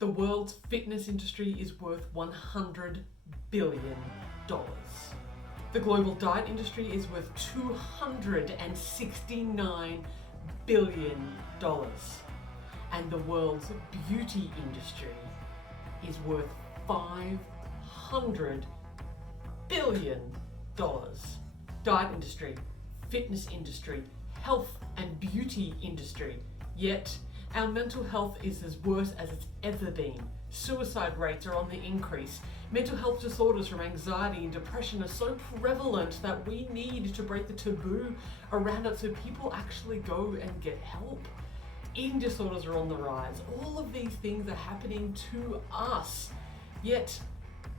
The world's fitness industry is worth $100 billion. The global diet industry is worth $269 billion. And the world's beauty industry is worth $500 billion. Diet industry, fitness industry, health and beauty industry. Yet, our mental health is as worse as it's ever been. Suicide rates are on the increase. Mental health disorders from anxiety and depression are so prevalent that we need to break the taboo around it so people actually go and get help. Eating disorders are on the rise. All of these things are happening to us. Yet,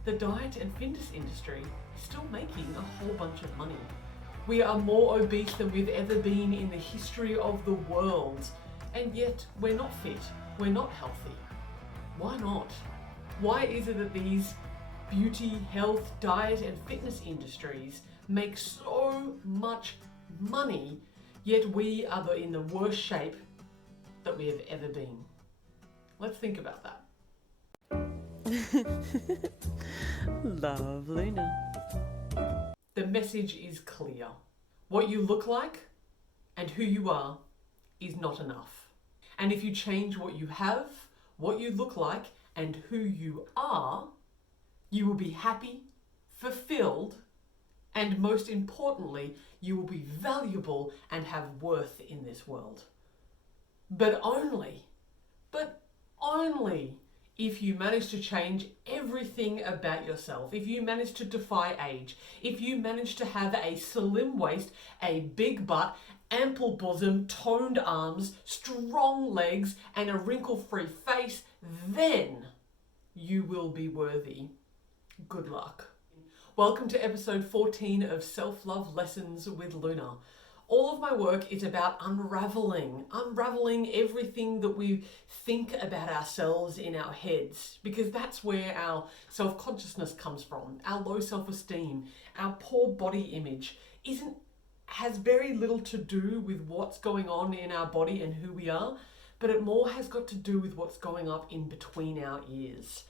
the diet and fitness industry is still making a whole bunch of money. We are more obese than we've ever been in the history of the world. And yet, we're not fit, we're not healthy. Why not? Why is it that these beauty, health, diet and fitness industries make so much money, yet we are in the worst shape that we have ever been? Let's think about that. Lovely now. The message is clear. What you look like and who you are is not enough. And if you change what you have, what you look like, and who you are, you will be happy, fulfilled, and most importantly, you will be valuable and have worth in this world. But only if you manage to change everything about yourself, if you manage to defy age, if you manage to have a slim waist, a big butt, ample bosom, toned arms, strong legs, and a wrinkle-free face, then you will be worthy. Good luck. Welcome to episode 14 of Self-Love Lessons with Luna. All of my work is about unraveling everything that we think about ourselves in our heads, because that's where our self-consciousness comes from. Our low self-esteem, our poor body image has very little to do with what's going on in our body and who we are, but it more has got to do with what's going up in between our ears.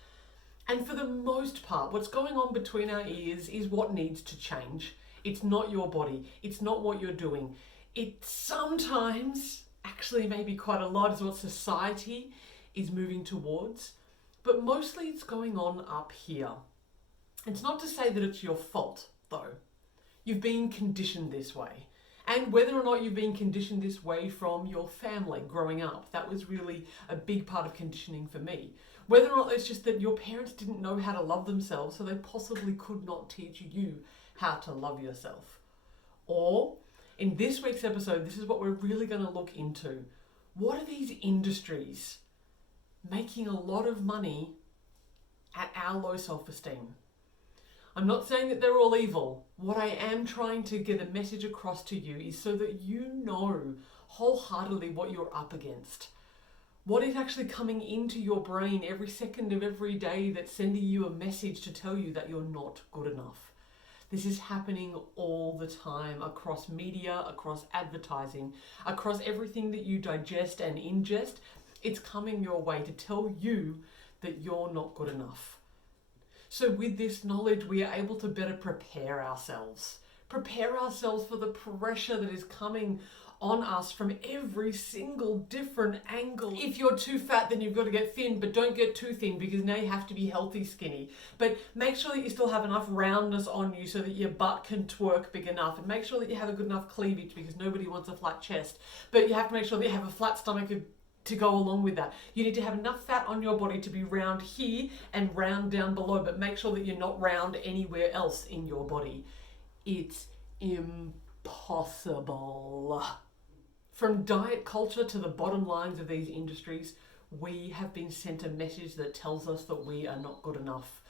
And for the most part, what's going on between our ears is what needs to change. It's not your body. It's not what you're doing. It sometimes, actually maybe quite a lot, is what society is moving towards. But mostly it's going on up here. It's not to say that it's your fault, though. You've been conditioned this way. And whether or not you've been conditioned this way from your family growing up, that was really a big part of conditioning for me. Whether or not it's just that your parents didn't know how to love themselves, so they possibly could not teach you how to love yourself. Or, in this week's episode, this is what we're really going to look into. What are these industries making a lot of money at our low self-esteem? I'm not saying that they're all evil. What I am trying to get a message across to you is so that you know wholeheartedly what you're up against. What is actually coming into your brain every second of every day that's sending you a message to tell you that you're not good enough. This is happening all the time across media, across advertising, across everything that you digest and ingest. It's coming your way to tell you that you're not good enough. So with this knowledge, we are able to better prepare ourselves. Prepare ourselves for the pressure that is coming on us from every single different angle. If you're too fat, then you've got to get thin, but don't get too thin because now you have to be healthy skinny. But make sure that you still have enough roundness on you so that your butt can twerk big enough, and make sure that you have a good enough cleavage because nobody wants a flat chest. But you have to make sure that you have a flat stomach to go along with that. You need to have enough fat on your body to be round here and round down below, but make sure that you're not round anywhere else in your body. It's impossible. From diet culture to the bottom lines of these industries, we have been sent a message that tells us that we are not good enough.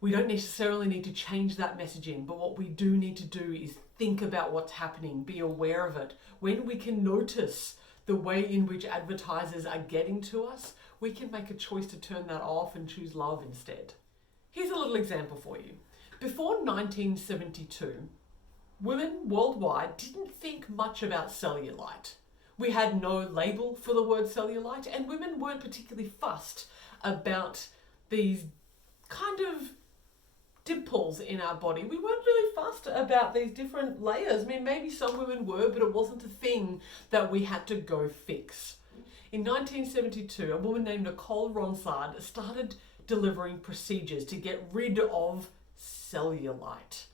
We don't necessarily need to change that messaging, but what we do need to do is think about what's happening, be aware of it. When we can notice the way in which advertisers are getting to us, we can make a choice to turn that off and choose love instead. Here's a little example for you. Before 1972, women worldwide didn't think much about cellulite. We had no label for the word cellulite, and women weren't particularly fussed about these kind of dimples in our body. We weren't really fussed about these different layers. I mean, maybe some women were, but it wasn't a thing that we had to go fix. In 1972, a woman named Nicole Ronsard started delivering procedures to get rid of cellulite.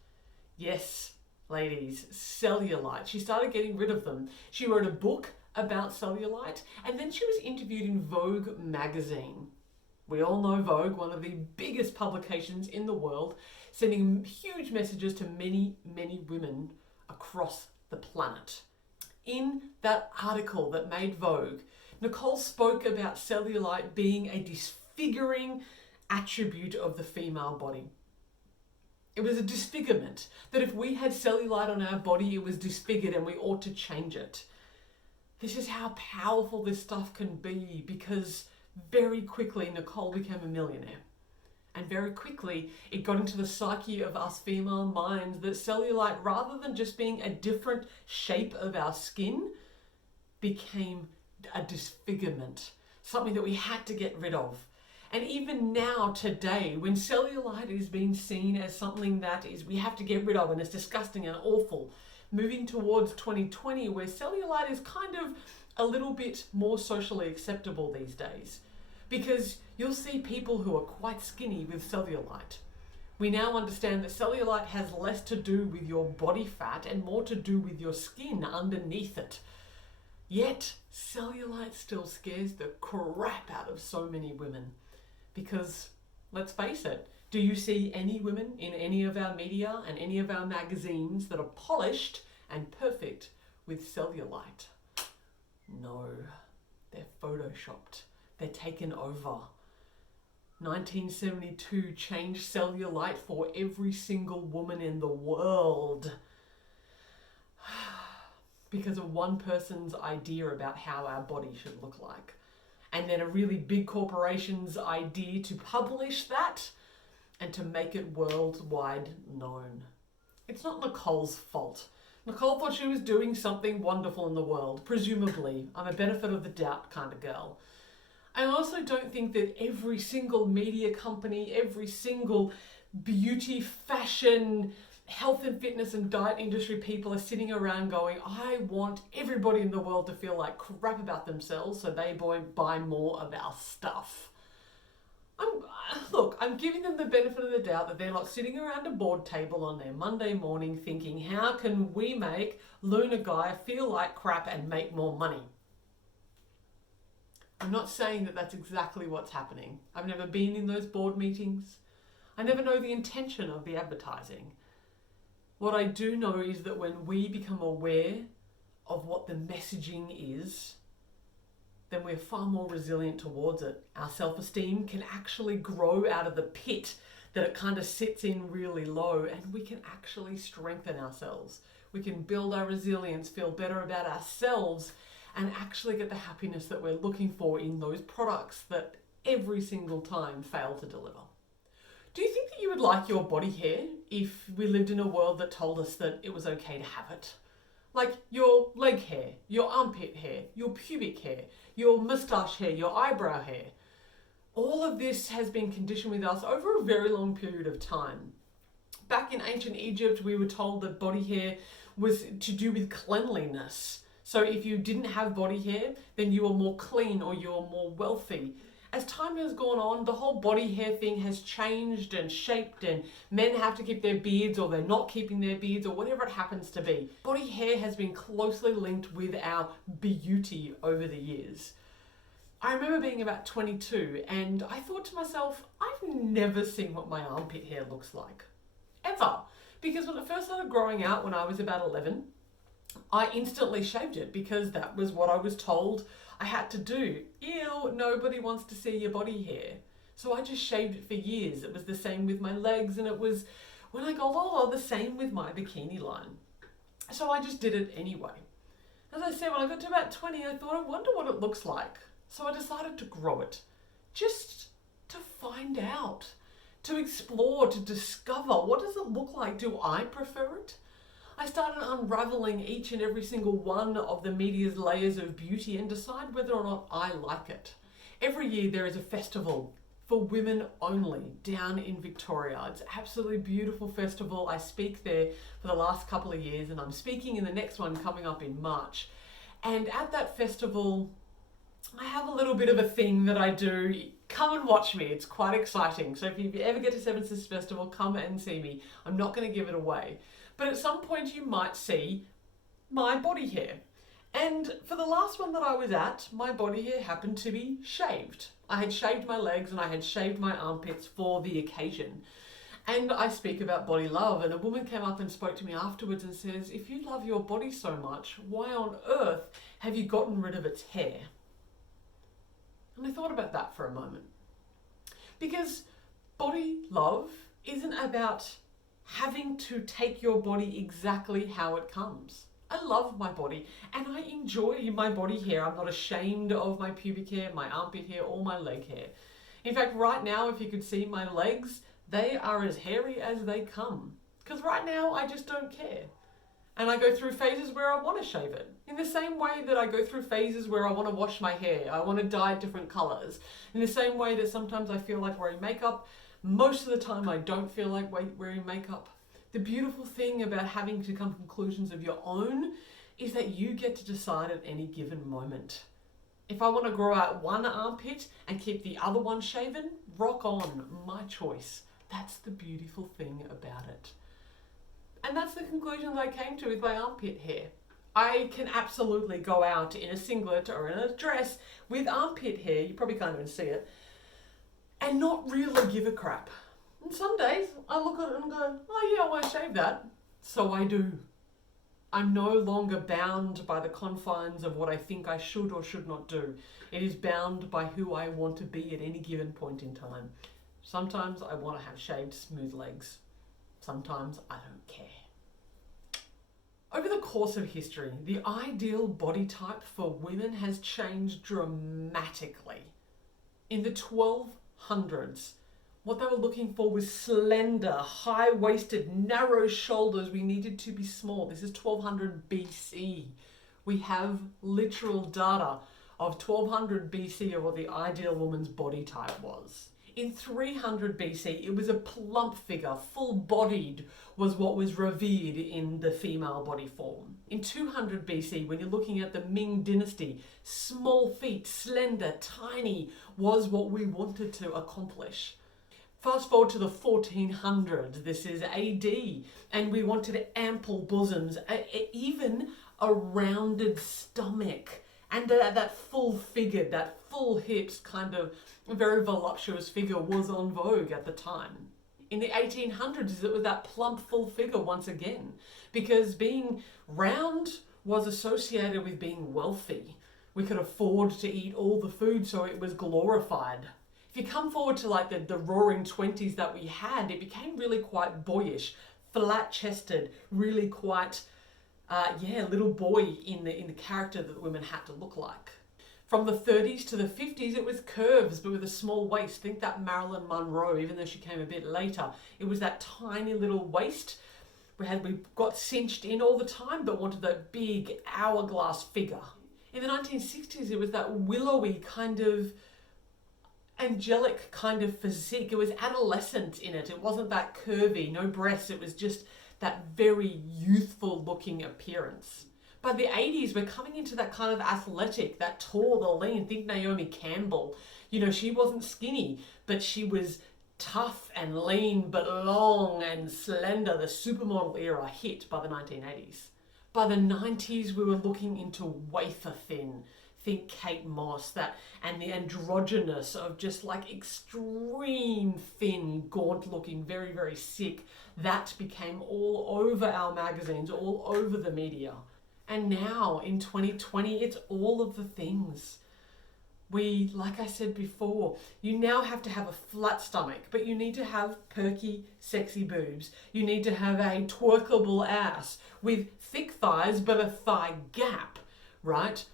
Yes, ladies, cellulite. She started getting rid of them. She wrote a book about cellulite, and then she was interviewed in Vogue magazine. We all know Vogue, one of the biggest publications in the world, sending huge messages to many, many women across the planet. In that article that made Vogue, Nicole spoke about cellulite being a disfiguring attribute of the female body. It was a disfigurement, that if we had cellulite on our body, it was disfigured and we ought to change it. This is how powerful this stuff can be, because very quickly Nicole became a millionaire. And very quickly it got into the psyche of us female minds that cellulite, rather than just being a different shape of our skin, became a disfigurement, something that we had to get rid of. And even now, today, when cellulite is being seen as something that is we have to get rid of and it's disgusting and awful, moving towards 2020, where cellulite is kind of a little bit more socially acceptable these days, because you'll see people who are quite skinny with cellulite. We now understand that cellulite has less to do with your body fat and more to do with your skin underneath it. Yet, cellulite still scares the crap out of so many women. Because, let's face it, do you see any women in any of our media and any of our magazines that are polished and perfect with cellulite? No, they're photoshopped. They're taken over. 1972 changed cellulite for every single woman in the world. Because of one person's idea about how our body should look like. And then a really big corporation's idea to publish that and to make it worldwide known. It's not Nicole's fault. Nicole thought she was doing something wonderful in the world, presumably. I'm a benefit of the doubt kind of girl. I also don't think that every single media company, every single beauty, fashion, health and fitness and diet industry people are sitting around going, I want everybody in the world to feel like crap about themselves so they buy more of our stuff. I'm giving them the benefit of the doubt that they're not sitting around a board table on their Monday morning thinking, how can we make Luna Gaia feel like crap and make more money? I'm not saying that that's exactly what's happening. I've never been in those board meetings. I never know the intention of the advertising. What I do know is that when we become aware of what the messaging is, then we're far more resilient towards it. Our self-esteem can actually grow out of the pit that it kind of sits in really low, and we can actually strengthen ourselves. We can build our resilience, feel better about ourselves, and actually get the happiness that we're looking for in those products that every single time fail to deliver. Do you think that you would like your body hair if we lived in a world that told us that it was okay to have it? Like your leg hair, your armpit hair, your pubic hair, your moustache hair, your eyebrow hair. All of this has been conditioned with us over a very long period of time. Back in ancient Egypt, we were told that body hair was to do with cleanliness. So if you didn't have body hair, then you were more clean or you were more wealthy. As time has gone on, the whole body hair thing has changed and shaped, and men have to keep their beards or they're not keeping their beards or whatever it happens to be. Body hair has been closely linked with our beauty over the years. I remember being about 22 and I thought to myself, I've never seen what my armpit hair looks like. Ever. Because when it first started growing out when I was about 11, I instantly shaved it because that was what I was told I had to do. Ew, nobody wants to see your body hair. So I just shaved it for years. It was the same with my legs, and it was, when I got older, the same with my bikini line. So I just did it anyway. As I said, when I got to about 20, I thought, I wonder what it looks like. So I decided to grow it, just to find out, to explore, to discover, what does it look like? Do I prefer it? I started unraveling each and every single one of the media's layers of beauty and decide whether or not I like it. Every year there is a festival for women only down in Victoria. It's an absolutely beautiful festival. I speak there for the last couple of years, and I'm speaking in the next one coming up in March. And at that festival, I have a little bit of a thing that I do. Come and watch me. It's quite exciting. So if you ever get to Seven Sisters Festival, come and see me. I'm not going to give it away. But at some point you might see my body hair. And for the last one that I was at, my body hair happened to be shaved. I had shaved my legs and I had shaved my armpits for the occasion. And I speak about body love, and a woman came up and spoke to me afterwards and says, if you love your body so much, why on earth have you gotten rid of its hair? And I thought about that for a moment. Because body love isn't about having to take your body exactly how it comes. I love my body and I enjoy my body hair. I'm not ashamed of my pubic hair, my armpit hair, or my leg hair. In fact, right now, if you could see my legs, they are as hairy as they come. Because right now, I just don't care. And I go through phases where I want to shave it. In the same way that I go through phases where I want to wash my hair, I want to dye different colors. In the same way that sometimes I feel like wearing makeup, most of the time I don't feel like wearing makeup. The beautiful thing about having to come to conclusions of your own is that you get to decide at any given moment. If I want to grow out one armpit and keep the other one shaven, rock on, my choice. That's the beautiful thing about it. And that's the conclusion that I came to with my armpit hair. I can absolutely go out in a singlet or in a dress with armpit hair, you probably can't even see it, and not really give a crap. And some days I look at it and go, oh yeah, I want to shave that. So I do. I'm no longer bound by the confines of what I think I should or should not do. It is bound by who I want to be at any given point in time. Sometimes I want to have shaved, smooth legs. Sometimes I don't care. Over the course of history, the ideal body type for women has changed dramatically. In the 1200s, what they were looking for was slender, high-waisted, narrow shoulders. We needed to be small. This is 1200 BC. We have literal data of 1200 BC of what the ideal woman's body type was. In 300 BC, it was a plump figure, full-bodied was what was revered in the female body form. In 200 BC, when you're looking at the Ming dynasty, small feet, slender, tiny was what we wanted to accomplish. Fast forward to the 1400s, this is AD, and we wanted ample bosoms, even a rounded stomach, and that full figure, that full hips kind of very voluptuous figure was on vogue at the time. In the 1800s, it was that plump full figure once again, because being round was associated with being wealthy. We could afford to eat all the food, so it was glorified. If you come forward to like the roaring 20s that we had, it became really quite boyish, flat-chested, really quite, little boy in the character that the women had to look like. From the 30s to the 50s, it was curves, but with a small waist. Think that Marilyn Monroe, even though she came a bit later, it was that tiny little waist. We got cinched in all the time, but wanted that big hourglass figure. In the 1960s, it was that willowy kind of angelic kind of physique. It was adolescent in it. It wasn't that curvy, no breasts. It was just that very youthful looking appearance. By the 80s, we're coming into that kind of athletic, that tall, the lean. Think Naomi Campbell. You know, she wasn't skinny, but she was tough and lean, but long and slender. The supermodel era hit by the 1980s. By the 90s, we were looking into wafer thin. Think Kate Moss, and the androgynous of just like extreme thin, gaunt looking, very, very sick. That became all over our magazines, all over the media. And now in 2020, it's all of the things. Like I said before, you now have to have a flat stomach, but you need to have perky, sexy boobs. You need to have a twerkable ass with thick thighs, but a thigh gap, right?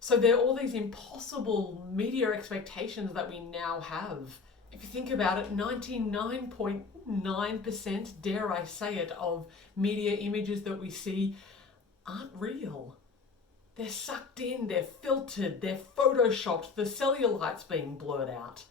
So there are all these impossible media expectations that we now have. If you think about it, 99.9%, dare I say it, of media images that we see aren't real. They're sucked in, they're filtered, they're photoshopped, the cellulite's being blurred out.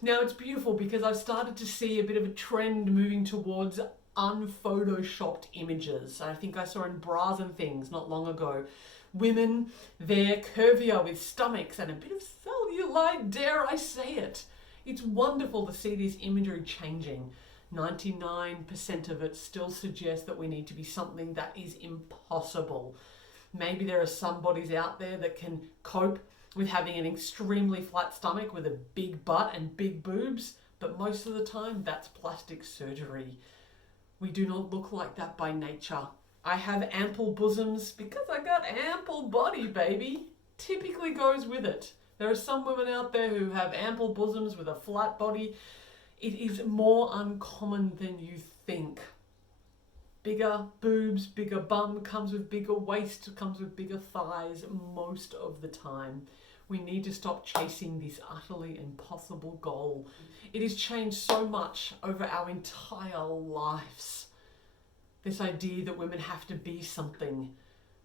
Now it's beautiful because I've started to see a bit of a trend moving towards unphotoshopped images. I think I saw in Bras and Things not long ago. Women, they're curvier with stomachs and a bit of cellulite, dare I say it. It's wonderful to see this imagery changing. 99% of it still suggests that we need to be something that is impossible. Maybe there are some bodies out there that can cope with having an extremely flat stomach with a big butt and big boobs, but most of the time that's plastic surgery. We do not look like that by nature. I have ample bosoms because I got ample body, baby. Typically goes with it. There are some women out there who have ample bosoms with a flat body. It is more uncommon than you think. Bigger boobs, bigger bum comes with bigger waist, comes with bigger thighs most of the time. We need to stop chasing this utterly impossible goal. It has changed so much over our entire lives. This idea that women have to be something.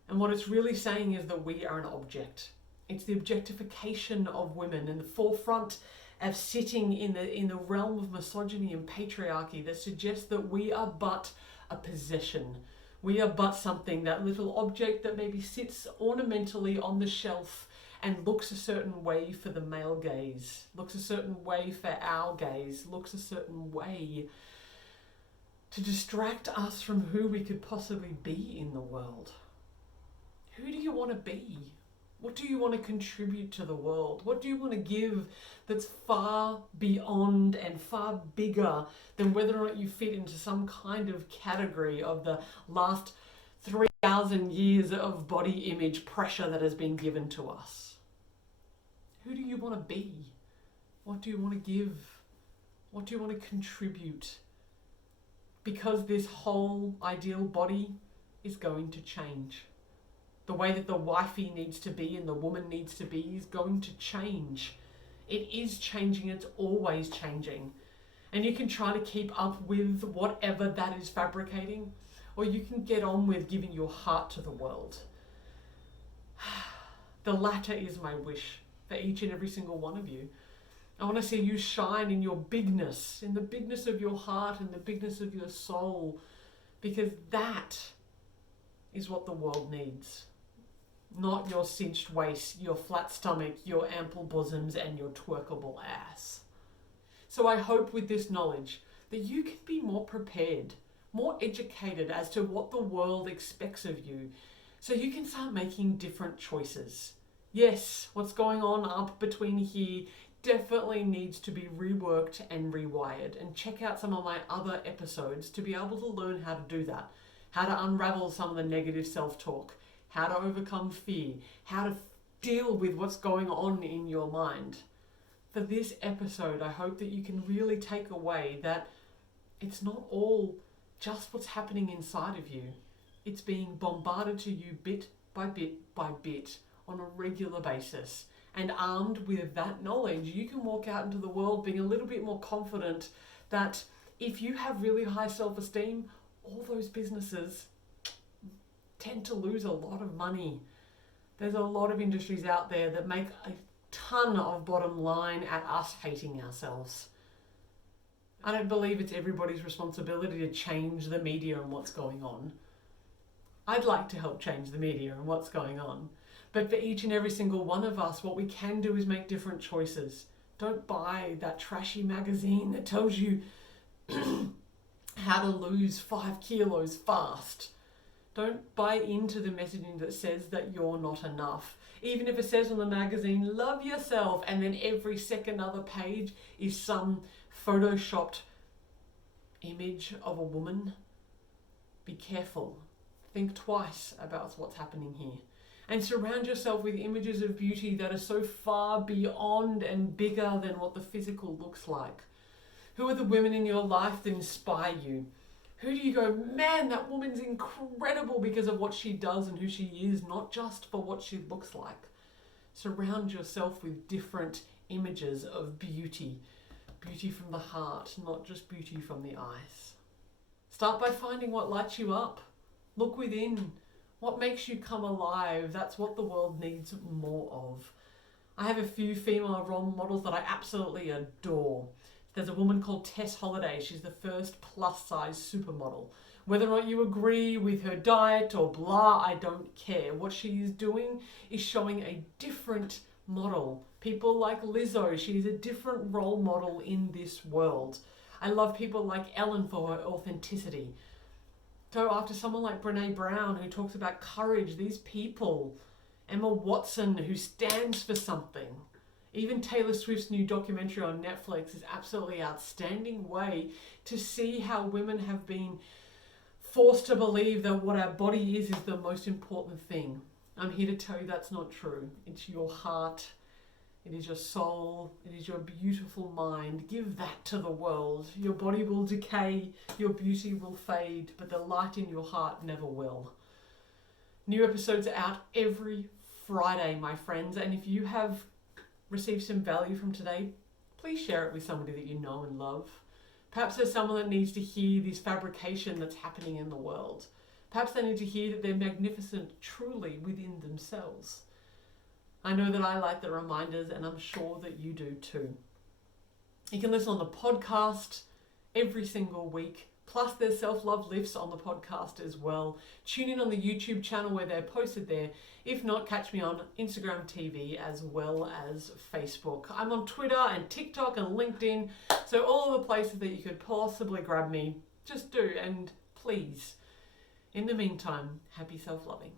And what it's really saying is that we are an object. It's the objectification of women and the forefront of sitting in the realm of misogyny and patriarchy that suggests that we are but a possession. We are but something, that little object that maybe sits ornamentally on the shelf and looks a certain way for the male gaze, looks a certain way for our gaze, looks a certain way to distract us from who we could possibly be in the world. Who do you want to be? What do you want to contribute to the world? What do you want to give that's far beyond and far bigger than whether or not you fit into some kind of category of the last 3,000 years of body image pressure that has been given to us? Who do you want to be? What do you want to give? What do you want to contribute? Because this whole ideal body is going to change. The way that the wifey needs to be and the woman needs to be is going to change. It is changing, it's always changing. And you can try to keep up with whatever that is fabricating, or you can get on with giving your heart to the world. The latter is my wish for each and every single one of you. I want to see you shine in your bigness, in the bigness of your heart and the bigness of your soul, because that is what the world needs. Not your cinched waist, your flat stomach, your ample bosoms, and your twerkable ass. So I hope with this knowledge that you can be more prepared, more educated as to what the world expects of you, so you can start making different choices. Yes, what's going on up between here definitely needs to be reworked and rewired, and check out some of my other episodes to be able to learn how to do that, how to unravel some of the negative self-talk, how to overcome fear, how to deal with what's going on in your mind. For this episode, I hope that you can really take away that it's not all just what's happening inside of you. It's being bombarded to you bit by bit by bit on a regular basis. And armed with that knowledge, you can walk out into the world being a little bit more confident that if you have really high self-esteem, all those businesses tend to lose a lot of money. There's a lot of industries out there that make a ton of bottom line at us hating ourselves. I don't believe it's everybody's responsibility to change the media and what's going on. I'd like to help change the media and what's going on. But for each and every single one of us, what we can do is make different choices. Don't buy that trashy magazine that tells you how to lose 5 kilos fast. Don't buy into the messaging that says that you're not enough. Even if it says on the magazine, love yourself, and then every second other page is some photoshopped image of a woman. Be careful. Think twice about what's happening here. And surround yourself with images of beauty that are so far beyond and bigger than what the physical looks like. Who are the women in your life that inspire you? Who do you go, man, that woman's incredible because of what she does and who she is, not just for what she looks like. Surround yourself with different images of beauty. Beauty from the heart, not just beauty from the eyes. Start by finding what lights you up. Look within. What makes you come alive? That's what the world needs more of. I have a few female role models that I absolutely adore. There's a woman called Tess Holliday. She's the first plus size supermodel. Whether or not you agree with her diet or blah, I don't care. What she is doing is showing a different model. People like Lizzo, she's a different role model in this world. I love people like Ellen for her authenticity. Go after someone like Brene Brown who talks about courage. These people. Emma Watson who stands for something. Even Taylor Swift's new documentary on Netflix is absolutely outstanding way to see how women have been forced to believe that what our body is the most important thing. I'm here to tell you that's not true. It's your heart, it is your soul, it is your beautiful mind. Give that to the world. Your body will decay, your beauty will fade, but the light in your heart never will. New episodes are out every Friday, my friends, and if you have received some value from today, please share it with somebody that you know and love. Perhaps there's someone that needs to hear this fabrication that's happening in the world. Perhaps they need to hear that they're magnificent truly within themselves. I know that I like the reminders, and I'm sure that you do too. You can listen on the podcast every single week. Plus there's self-love lifts on the podcast as well. Tune in on the YouTube channel where they're posted there. If not, catch me on Instagram TV as well as Facebook. I'm on Twitter and TikTok and LinkedIn. So all the places that you could possibly grab me, just do. And please, in the meantime, happy self-loving.